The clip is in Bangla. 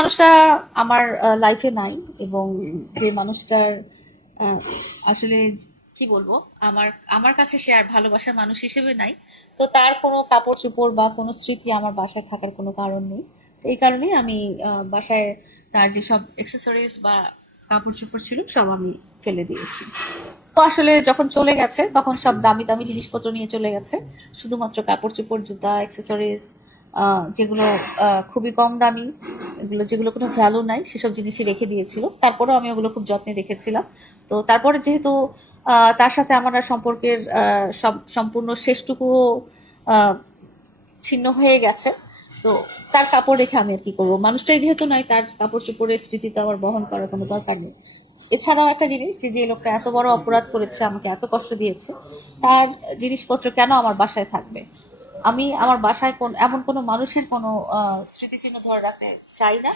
মানুষটা আমার লাইফে নাই, এবং যে মানুষটার আহ, আসলে কি বলবো, আমার আমার কাছে সে আর ভালোবাসার মানুষ হিসেবে নাই। তো তার কোনো কাপড় চোপড় বা কোনো স্মৃতি আমার বাসায় থাকার কোনো কারণ নেই। তো এই কারণেই আমি বাসায় তার যেসব অ্যাক্সেসরিজ বা কাপড় চোপড় ছিল সব আমি ফেলে দিয়েছি। তো আসলে যখন চলে গেছে তখন সব দামি দামি জিনিসপত্র নিয়ে চলে গেছে। শুধুমাত্র কাপড় চোপড়, জুতা, অ্যাক্সেসরিজ, যেগুলো খুবই কম দামি, এগুলো যেগুলো কোনো ভ্যালু নাই সেসব জিনিসই রেখে দিয়েছিল। তারপরেও আমি ওগুলো খুব যত্নে রেখেছিলাম। তো তারপরে যেহেতু তার সাথে আমার আর সম্পর্কের সব সম্পূর্ণ শেষটুকুও আহ, ছিন্ন হয়ে গেছে, তো তার কাপড় রেখে আমি আর কি করবো? মানুষটাই যেহেতু নাই, তার কাপড় চোপড়ের স্মৃতি তো আমার বহন করার কোনো দরকার নেই। এছাড়াও একটা জিনিস, যে যে লোকটা এত বড় অপরাধ করেছে, আমাকে এত কষ্ট দিয়েছে, তার জিনিসপত্র কেন আমার বাসায় থাকবে? আমি আমার বাসায় এমন কোনো মানুষের কোনো স্মৃতিচিহ্ন ধরে রাখতে চাই না।